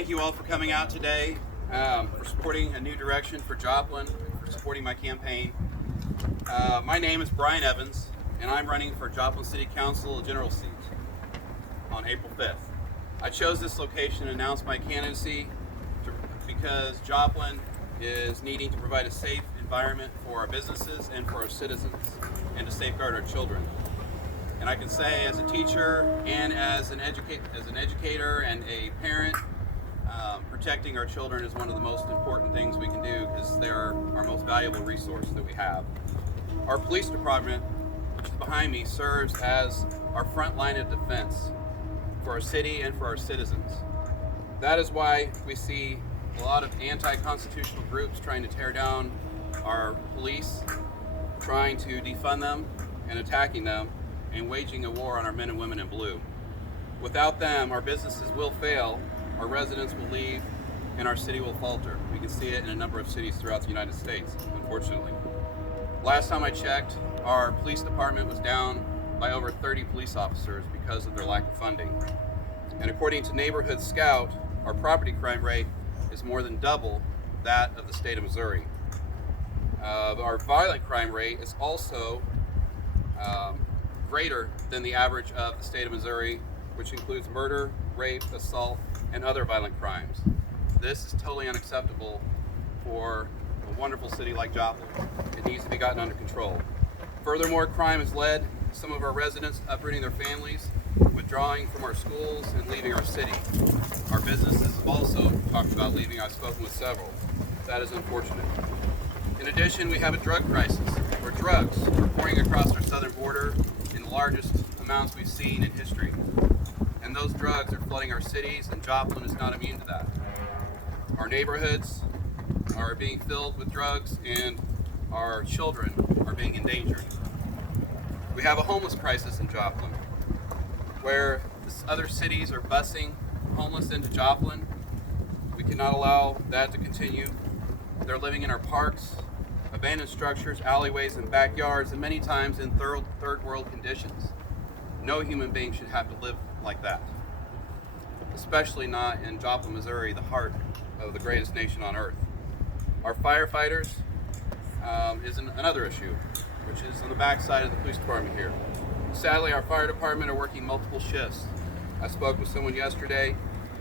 thank you all for coming out today, for supporting a new direction for Joplin, for supporting my campaign. My name is Brian Evans, and I'm running for Joplin City Council general seat on April 5th. I chose this location to announce my candidacy because Joplin is needing to provide a safe environment for our businesses and for our citizens, and to safeguard our children. And I can say, as a teacher and as an educator and a parent, protecting our children is one of the most important things we can do, because they're our most valuable resource that we have. Our police department, which is behind me, serves as our front line of defense for our city and for our citizens. That is why we see a lot of anti-constitutional groups trying to tear down our police, trying to defund them and attacking them, and waging a war on our men and women in blue. Without them, our businesses will fail, our residents will leave, and our city will falter. We can see it in a number of cities throughout the United States, unfortunately. Last time I checked, our police department was down by over 30 police officers because of their lack of funding. And according to Neighborhood Scout, our property crime rate is more than double that of the state of Missouri. Our violent crime rate is also greater than the average of the state of Missouri, which includes murder, rape, assault, and other violent crimes. This is totally unacceptable for a wonderful city like Joplin. It needs to be gotten under control. Furthermore, crime has led some of our residents uprooting their families, withdrawing from our schools, and leaving our city. Our businesses have also talked about leaving. I've spoken with several. That is unfortunate. In addition, we have a drug crisis, where drugs are pouring across our southern border in the largest amounts we've seen in history. And those drugs are flooding our cities, and Joplin is not immune to that. Our neighborhoods are being filled with drugs, and our children are being endangered. We have a homeless crisis in Joplin, where other cities are busing homeless into Joplin. We cannot allow that to continue. They're living in our parks, abandoned structures, alleyways, and backyards, and many times in third world conditions. No human being should have to live like that, especially not in Joplin, Missouri, the heart of the greatest nation on earth. Our firefighters is another issue, which is on the backside of the police department here. Sadly, our fire department are working multiple shifts. I spoke with someone yesterday,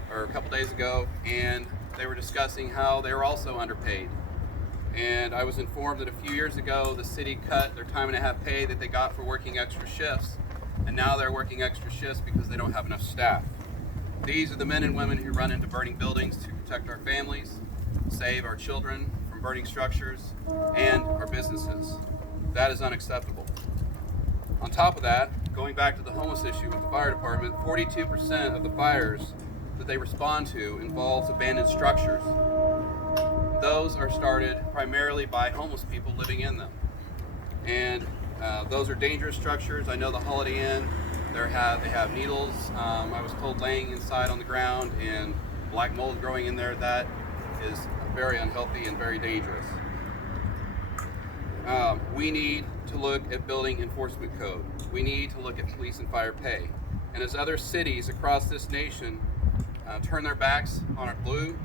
or a couple days ago, and they were discussing how they were also underpaid. And I was informed that a few years ago, the city cut their time and a half pay that they got for working extra shifts, and now they're working extra shifts because they don't have enough staff. These are the men and women who run into burning buildings to protect our families, save our children from burning structures, and our businesses. That is unacceptable. On top of that, going back to the homeless issue with the fire department, 42% of the fires that they respond to involves abandoned structures. Those are started primarily by homeless people living in them. And those are dangerous structures. I know the Holiday Inn, they have needles, I was told, laying inside on the ground, and black mold growing in there. That is very unhealthy and very dangerous. We need to look at building enforcement code. We need to look at police and fire pay. And as other cities across this nation turn their backs on our blue,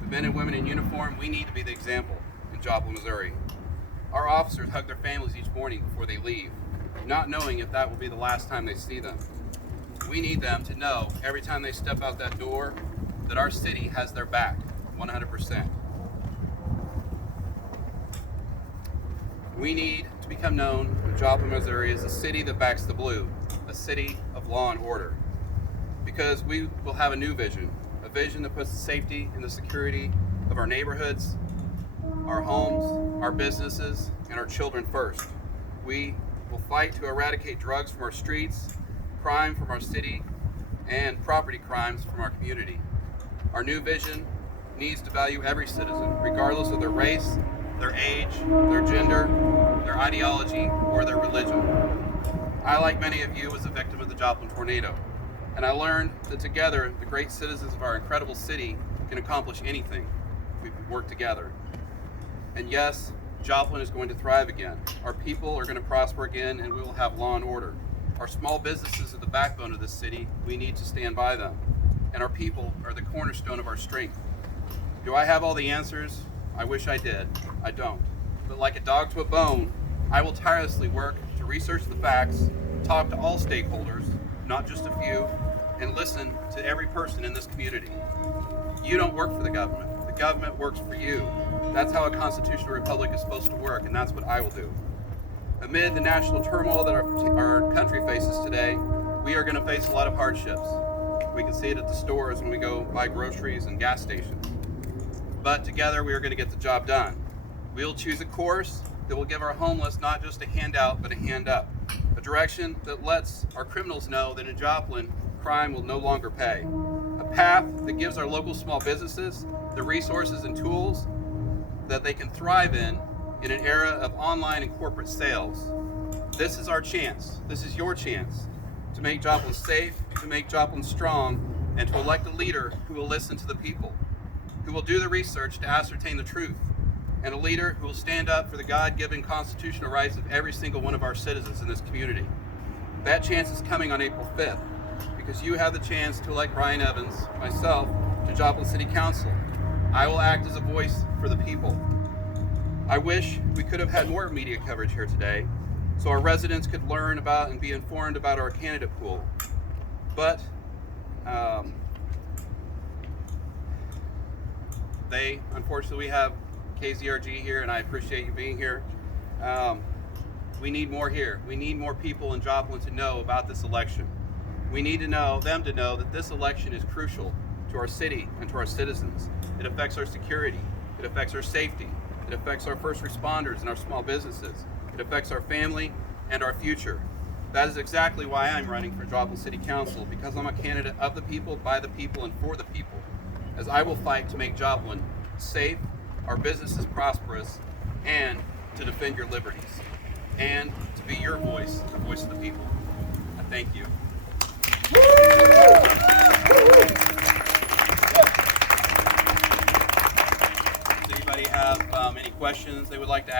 the men and women in uniform, we need to be the example in Joplin, Missouri. Our officers hug their families each morning before they leave, not knowing if that will be the last time they see them. We need them to know every time they step out that door that our city has their back 100%. We need to become known in Joplin, Missouri as a city that backs the blue, a city of law and order. Because we will have a new vision, a vision that puts the safety and the security of our neighborhoods, our homes, our businesses, and our children first. We will fight to eradicate drugs from our streets, crime from our city, and property crimes from our community. Our new vision needs to value every citizen, regardless of their race, their age, their gender, their ideology, or their religion. I, like many of you, was a victim of the Joplin tornado, and I learned that together, the great citizens of our incredible city can accomplish anything if we work together. And yes, Joplin is going to thrive again. Our people are going to prosper again, and we will have law and order. Our small businesses are the backbone of this city. We need to stand by them. and our people are the cornerstone of our strength. Do I have all the answers? I wish I did. I don't. But like a dog to a bone, I will tirelessly work to research the facts, talk to all stakeholders, not just a few, and listen to every person in this community. You don't work for the government. The government works for you. That's how a constitutional republic is supposed to work, and that's what I will do. Amid the national turmoil that our country faces today, we are going to face a lot of hardships. We can see it at the stores when we go buy groceries and gas stations. But together we are going to get the job done. We will choose a course that will give our homeless not just a handout, but a hand up. A direction that lets our criminals know that in Joplin, crime will no longer pay. A path that gives our local small businesses the resources and tools that they can thrive in an era of online and corporate sales. This is our chance. This is your chance to make Joplin safe, to make Joplin strong, and to elect a leader who will listen to the people, who will do the research to ascertain the truth, and a leader who will stand up for the God-given constitutional rights of every single one of our citizens in this community. That chance is coming on April 5th, because you have the chance to elect Brian Evans, myself, to Joplin City Council. I will act as a voice for the people. I wish we could have had more media coverage here today, so our residents could learn about and be informed about our candidate pool. But unfortunately, we have KZRG here, and I appreciate you being here. We need more here. We need more people in Joplin to know about this election. We need them to know that this election is crucial to our city and to our citizens. It affects our security. It affects our safety. It affects our first responders and our small businesses. It affects our family and our future. That is exactly why I'm running for Joplin City Council, because I'm a candidate of the people, by the people, and for the people, as I will fight to make Joplin safe, our businesses prosperous, and to defend your liberties, and to be your voice, the voice of the people. I thank you. Does anybody have any questions they would like to ask?